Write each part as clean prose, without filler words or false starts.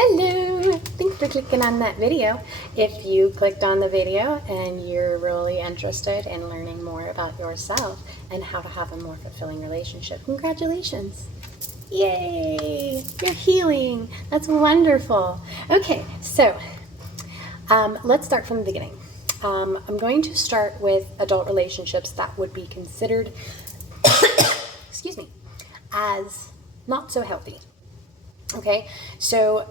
Hello! Thanks for clicking on that video. If you clicked on the video and you're really interested in learning more about yourself and how to have a more fulfilling relationship, congratulations! Yay! You're healing! That's wonderful! Okay, so let's start from the beginning. I'm going to start with adult relationships that would be considered, excuse me, as not so healthy. Okay, so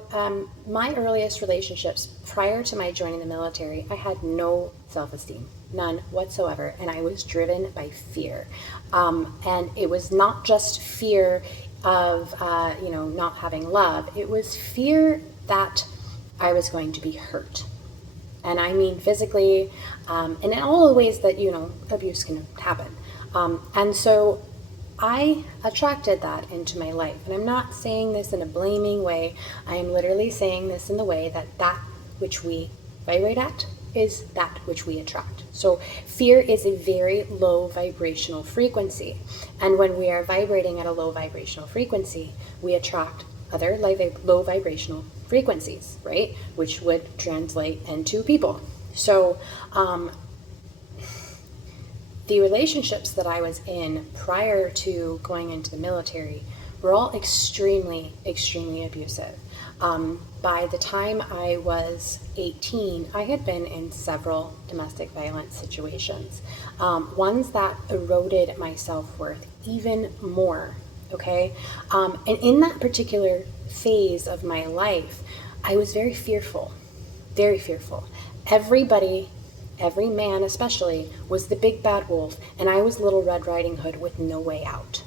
my earliest relationships prior to my joining the military, I had no self-esteem, none whatsoever, and I was driven by fear. And it was not just fear of, not having love. It was fear that I was going to be hurt. And I mean physically, and in all the ways that, abuse can happen. And so I attracted that into my life. And I'm not saying this in a blaming way. I am literally saying this in the way that which we vibrate at is that which we attract. So fear is a very low vibrational frequency. And when we are vibrating at a low vibrational frequency, we attract other low vibrational frequencies, right? Which would translate into people. So, the relationships that I was in prior to going into the military were all extremely, extremely abusive. By the time I was 18, I had been in several domestic violence situations, ones that eroded my self-worth even more, okay? And in that particular phase of my life, I was very fearful, very fearful. Every man especially, was the big bad wolf, and I was Little Red Riding Hood with no way out.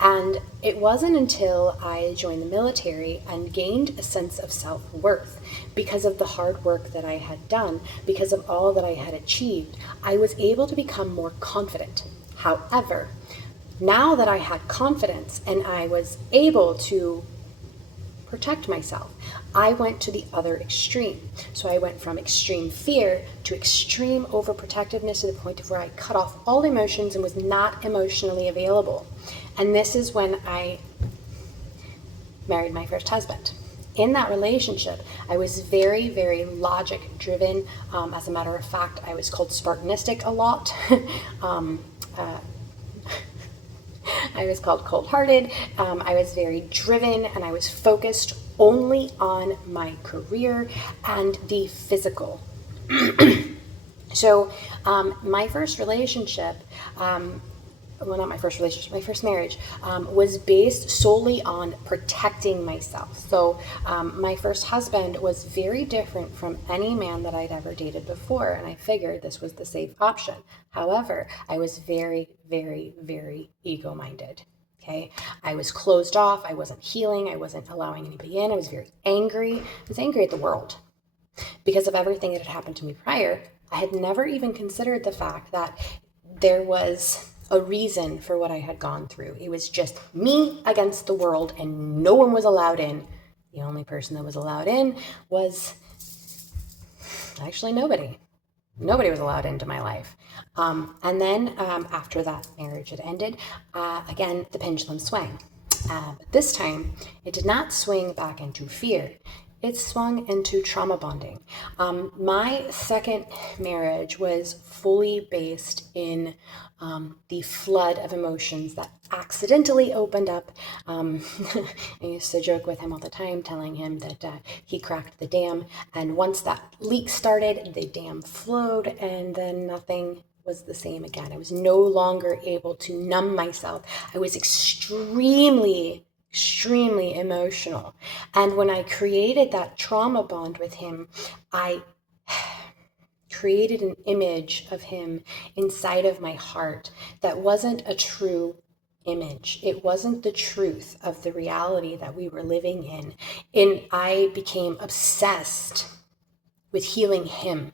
And it wasn't until I joined the military and gained a sense of self-worth because of the hard work that I had done, because of all that I had achieved, I was able to become more confident. However, now that I had confidence and I was able to protect myself, I went to the other extreme. So I went from extreme fear to extreme overprotectiveness to the point of where I cut off all emotions and was not emotionally available. And this is when I married my first husband. In that relationship, I was very, very logic driven. As a matter of fact, I was called Spartanistic a lot. I was called cold-hearted. I was very driven, and I was focused only on my career and the physical. So my first relationship, my first marriage was based solely on protecting myself. So my first husband was very different from any man that I'd ever dated before, and I figured this was the safe option. However, I was very, very, very ego-minded. Okay, I was closed off. I wasn't healing. I wasn't allowing anybody in. I was very angry. I was angry at the world because of everything that had happened to me prior. I had never even considered the fact that there was a reason for what I had gone through. It was just me against the world, and no one was allowed in. The only person that was allowed in was actually nobody. Nobody was allowed into my life. And then after that marriage had ended, again, the pendulum swung. But this time, it did not swing back into fear. It swung into trauma bonding. My second marriage was fully based in the flood of emotions that accidentally opened up. I used to joke with him all the time, telling him that he cracked the dam, and once that leak started, the dam flowed, and then nothing was the same again. I was no longer able to numb myself. I was extremely emotional. And when I created that trauma bond with him, I created an image of him inside of my heart that wasn't a true image. It wasn't the truth of the reality that we were living in. And I became obsessed with healing him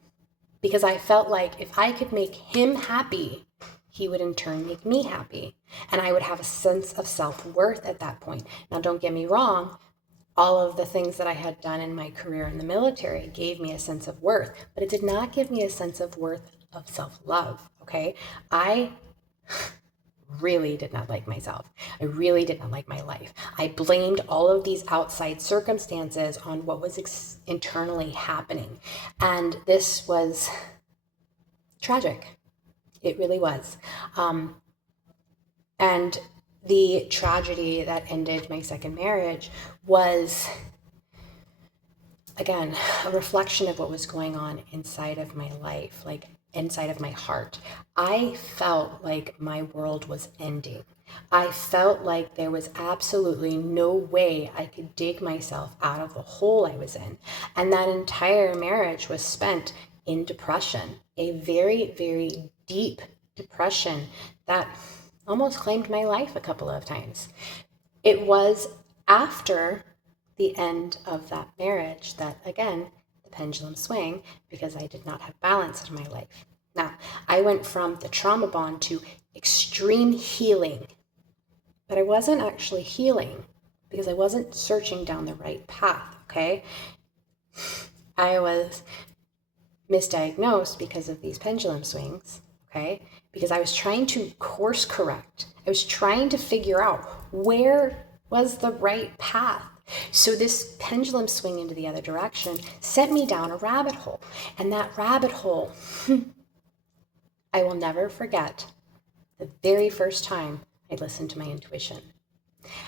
because I felt like if I could make him happy, he would in turn make me happy. And I would have a sense of self-worth at that point. Now, don't get me wrong. All of the things that I had done in my career in the military gave me a sense of worth, but it did not give me a sense of worth of self-love, okay? I really did not like myself. I really did not like my life. I blamed all of these outside circumstances on what was internally happening. And this was tragic. It really was. And the tragedy that ended my second marriage was, again, a reflection of what was going on inside of my life, like inside of my heart. I felt like my world was ending. I felt like there was absolutely no way I could dig myself out of the hole I was in. And that entire marriage was spent in depression, a very, very deep depression that almost claimed my life a couple of times. It was after the end of that marriage that, again, the pendulum swung, because I did not have balance in my life. Now, I went from the trauma bond to extreme healing, but I wasn't actually healing because I wasn't searching down the right path, okay? I was misdiagnosed because of these pendulum swings, okay? Because I was trying to course correct. I was trying to figure out where was the right path. So this pendulum swing into the other direction sent me down a rabbit hole. And that rabbit hole, I will never forget the very first time I listened to my intuition.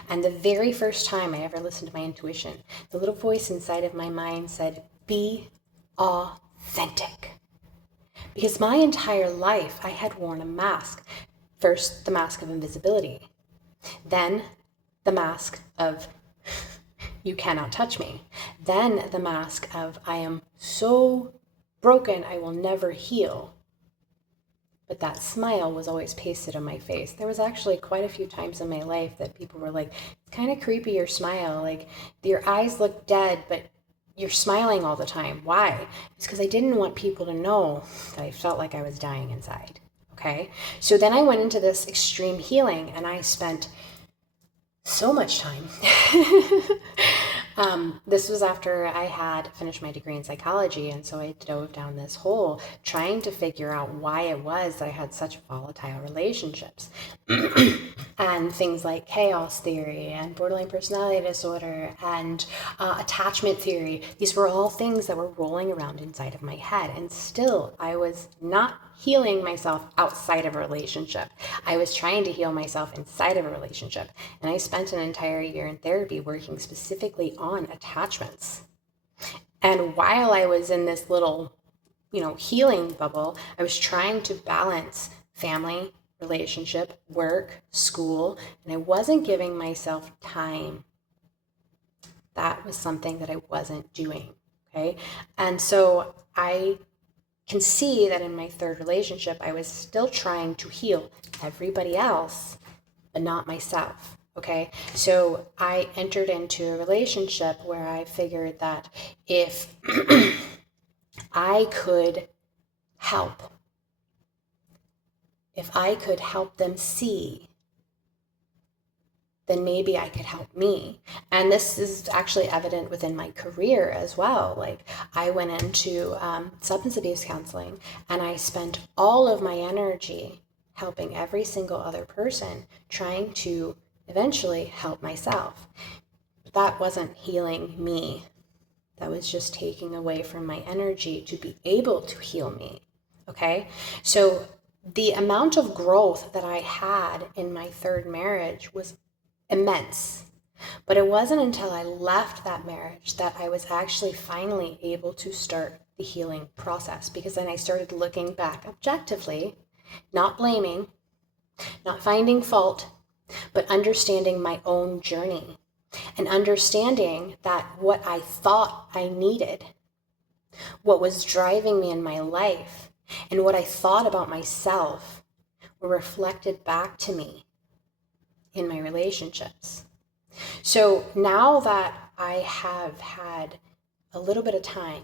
And the very first time I ever listened to my intuition, the little voice inside of my mind said, be authentic. Because my entire life I had worn a mask. First, the mask of invisibility. Then the mask of you cannot touch me. Then the mask of I am so broken I will never heal. But that smile was always pasted on my face. There was actually quite a few times in my life that people were like, it's kind of creepy, your smile. Like, your eyes look dead, but you're smiling all the time. Why? It's because I didn't want people to know that I felt like I was dying inside. Okay? So then I went into this extreme healing, and I spent so much time. This was after I had finished my degree in psychology, and so I dove down this hole trying to figure out why it was that I had such volatile relationships. And things like chaos theory and borderline personality disorder and attachment theory. These were all things that were rolling around inside of my head, and still I was not healing myself outside of a relationship. I was trying to heal myself inside of a relationship. And I spent an entire year in therapy working specifically on attachments. And while I was in this little, healing bubble, I was trying to balance family, relationship, work, school, and I wasn't giving myself time. That was something that I wasn't doing, okay? And so I can see that in my third relationship, I was still trying to heal everybody else, but not myself, okay? So I entered into a relationship where I figured that if I could help, if I could help them see, then maybe I could help me. And this is actually evident within my career as well. Like, I went into substance abuse counseling, and I spent all of my energy helping every single other person, trying to eventually help myself. But that wasn't healing me. That was just taking away from my energy to be able to heal me, okay? So the amount of growth that I had in my third marriage was immense. But it wasn't until I left that marriage that I was actually finally able to start the healing process, because then I started looking back objectively, not blaming, not finding fault, but understanding my own journey and understanding that what I thought I needed, what was driving me in my life, and what I thought about myself were reflected back to me in my relationships. So now that I have had a little bit of time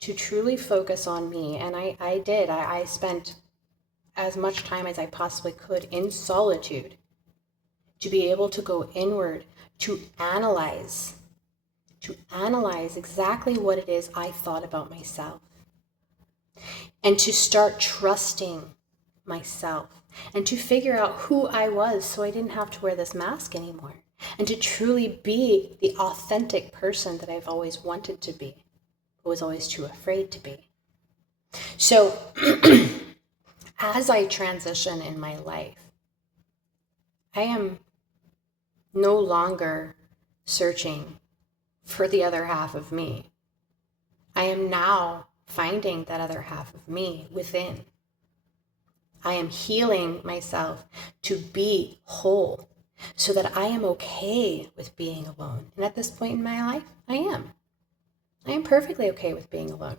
to truly focus on me, and I spent as much time as I possibly could in solitude to be able to go inward, to analyze exactly what it is I thought about myself, and to start trusting myself and to figure out who I was so I didn't have to wear this mask anymore, and to truly be the authentic person that I've always wanted to be, but was always too afraid to be. So as I transition in my life, I am no longer searching for the other half of me. I am now finding that other half of me within. I am healing myself to be whole so that I am okay with being alone. And at this point in my life, I am. I am perfectly okay with being alone.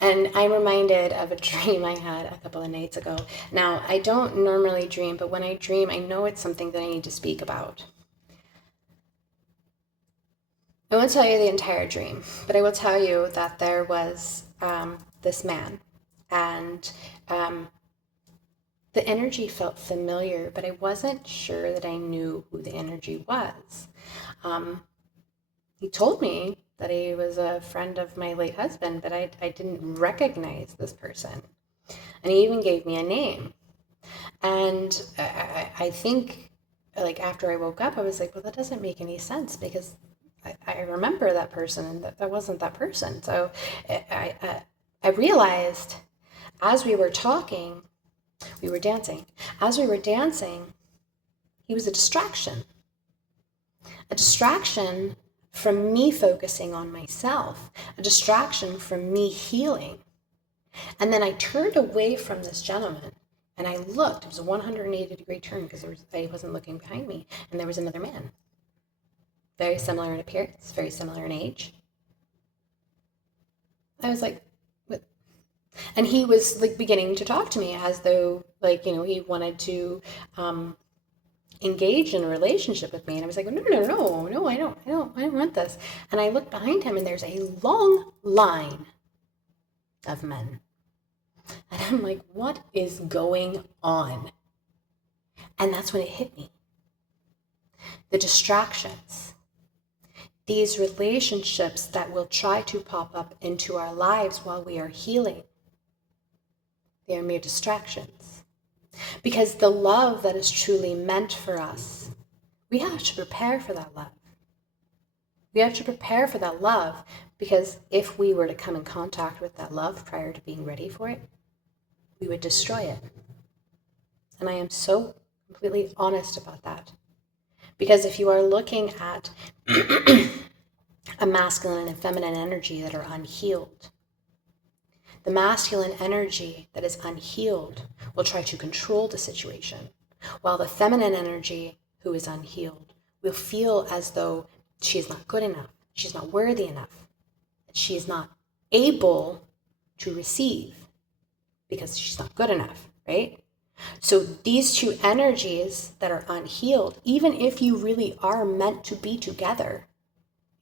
And I'm reminded of a dream I had a couple of nights ago. Now, I don't normally dream, but when I dream, I know it's something that I need to speak about. I won't tell you the entire dream, but I will tell you that there was this man, and the energy felt familiar, but I wasn't sure that I knew who the energy was. He told me that he was a friend of my late husband, but I didn't recognize this person. And he even gave me a name. And I think, like, after I woke up, I was like, well, that doesn't make any sense, because I remember that person, and that wasn't that person. So I realized as we were talking, we were dancing. As we were dancing, he was a distraction. A distraction from me focusing on myself. A distraction from me healing. And then I turned away from this gentleman, and I looked. It was a 180-degree turn, because I wasn't looking behind me, and there was another man. Very similar in appearance, very similar in age. I was like, what? And he was like beginning to talk to me as though, like, he wanted to engage in a relationship with me. And I was like, no, I don't want this. And I looked behind him, and there's a long line of men. And I'm like, what is going on? And that's when it hit me. The distractions. These relationships that will try to pop up into our lives while we are healing. They are mere distractions. Because the love that is truly meant for us, we have to prepare for that love. We have to prepare for that love, because if we were to come in contact with that love prior to being ready for it, we would destroy it. And I am so completely honest about that. Because if you are looking at a masculine and feminine energy that are unhealed, the masculine energy that is unhealed will try to control the situation, while the feminine energy who is unhealed will feel as though she is not good enough, she's not worthy enough, that she is not able to receive because she's not good enough, right? So these two energies that are unhealed, even if you really are meant to be together,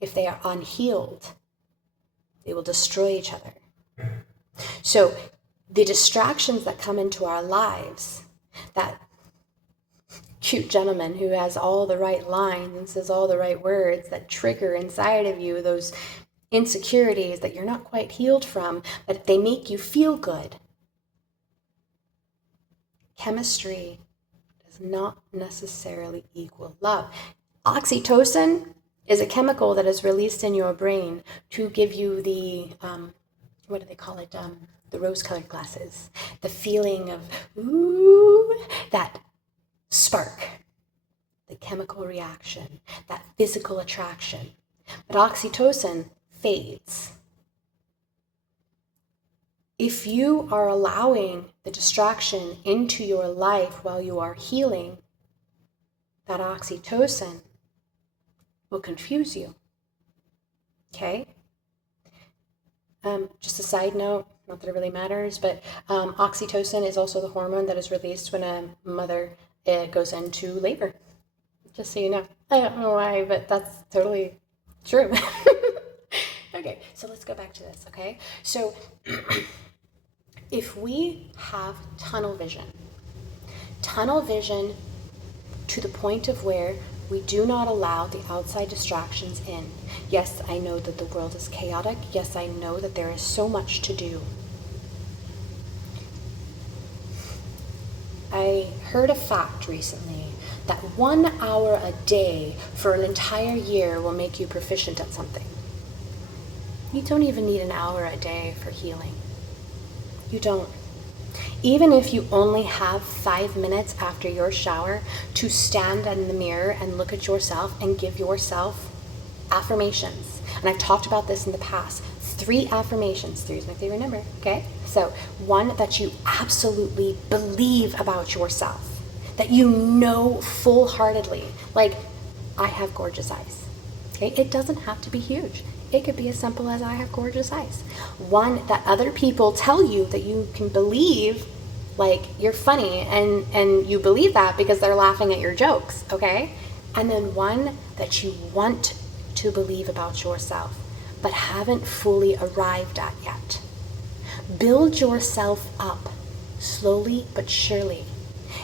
if they are unhealed, they will destroy each other. So the distractions that come into our lives, that cute gentleman who has all the right lines and says all the right words that trigger inside of you those insecurities that you're not quite healed from, but they make you feel good. Chemistry does not necessarily equal love. Oxytocin is a chemical that is released in your brain to give you the, what do they call it? The rose-colored glasses. The feeling of, ooh, that spark, the chemical reaction, that physical attraction. But oxytocin fades. If you are allowing the distraction into your life while you are healing, that oxytocin will confuse you. Okay? Just a side note, not that it really matters, but oxytocin is also the hormone that is released when a mother goes into labor. Just so you know. I don't know why, but that's totally true. Okay, so let's go back to this, okay? So if we have tunnel vision to the point of where we do not allow the outside distractions in. Yes, I know that the world is chaotic. Yes, I know that there is so much to do. heard a fact recently that 1 hour a day for an entire year will make you proficient at something. You don't even need an hour a day for healing. You don't. Even if you only have 5 minutes after your shower to stand in the mirror and look at yourself and give yourself affirmations. And I've talked about this in the past. 3 affirmations. 3 is my favorite number, okay? So 1, that you absolutely believe about yourself, that you know full-heartedly, like, I have gorgeous eyes, okay? It doesn't have to be huge. It could be as simple as I have gorgeous eyes. 1, that other people tell you that you can believe, like, you're funny, and you believe that because they're laughing at your jokes, okay? And then 1, that you want to believe about yourself, but haven't fully arrived at yet. Build yourself up, slowly but surely,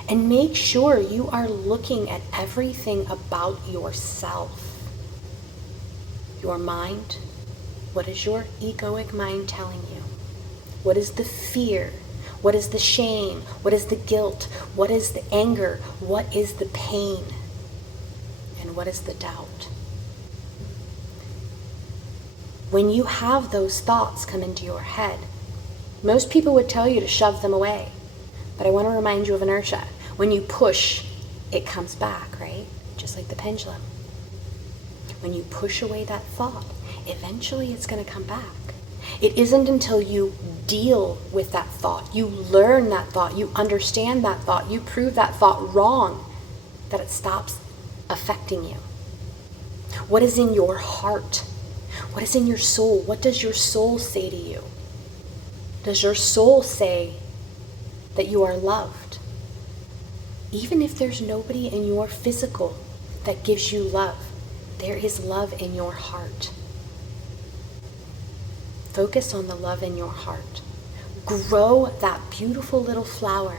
and make sure you are looking at everything about yourself. Your mind. What is your egoic mind telling you? What is the fear? What is the shame? What is the guilt? What is the anger? What is the pain? And what is the doubt? When you have those thoughts come into your head, most people would tell you to shove them away. But I want to remind you of inertia. When you push, it comes back, right? Just like the pendulum. When you push away that thought, eventually it's going to come back. It isn't until you deal with that thought, you learn that thought, you understand that thought, you prove that thought wrong, that it stops affecting you. What is in your heart? What is in your soul? What does your soul say to you? Does your soul say that you are loved? Even if there's nobody in your physical that gives you love, there is love in your heart. Focus on the love in your heart. Grow that beautiful little flower.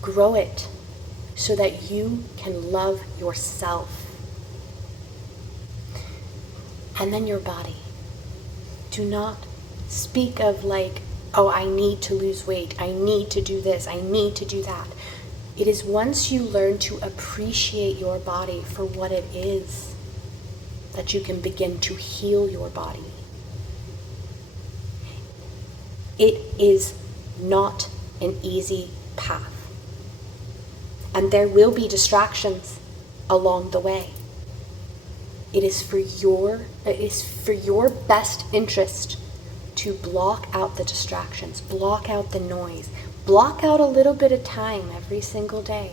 Grow it so that you can love yourself. And then your body. Do not speak of like, oh, I need to lose weight. I need to do this. I need to do that. It is once you learn to appreciate your body for what it is that you can begin to heal your body. It is not an easy path. And there will be distractions along the way. It is for your best interest to block out the distractions, block out the noise, block out a little bit of time every single day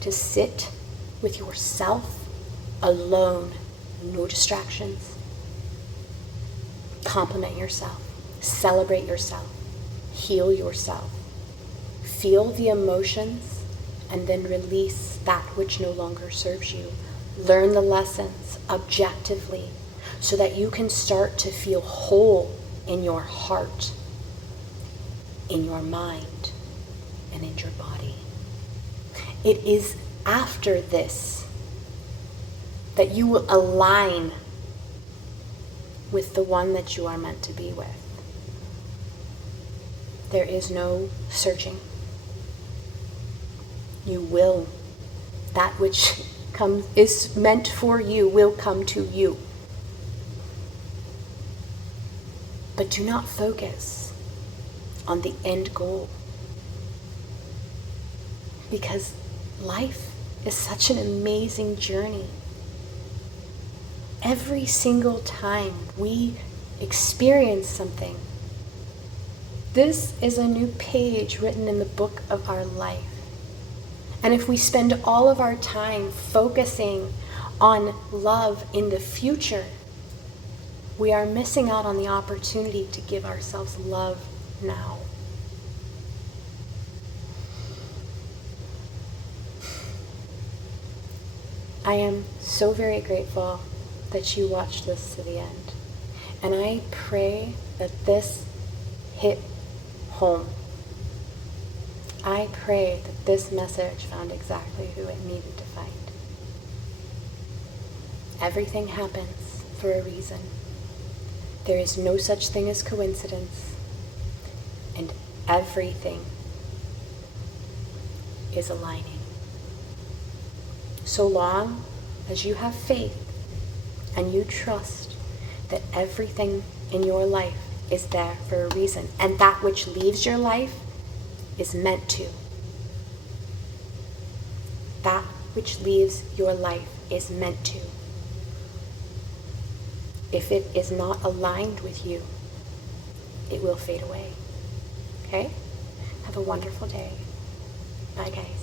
to sit with yourself alone, no distractions. Compliment yourself, celebrate yourself, heal yourself, feel the emotions, and then release that which no longer serves you. Learn the lessons objectively so that you can start to feel whole in your heart, in your mind, and in your body. It is after this that you will align with the one that you are meant to be with. There is no searching. You will. That which is meant for you will come to you. But do not focus on the end goal. Because life is such an amazing journey. Every single time we experience something, this is a new page written in the book of our life. And if we spend all of our time focusing on love in the future, we are missing out on the opportunity to give ourselves love now. I am so very grateful that you watched this to the end. And I pray that this hit home. I pray that this message found exactly who it needed to find. Everything happens for a reason. There is no such thing as coincidence. And everything is aligning. So long as you have faith and you trust that everything in your life is there for a reason, and that which leaves your life is meant to. That which leaves your life is meant to. If it is not aligned with you, it will fade away. Okay? Have a wonderful day. Bye, guys.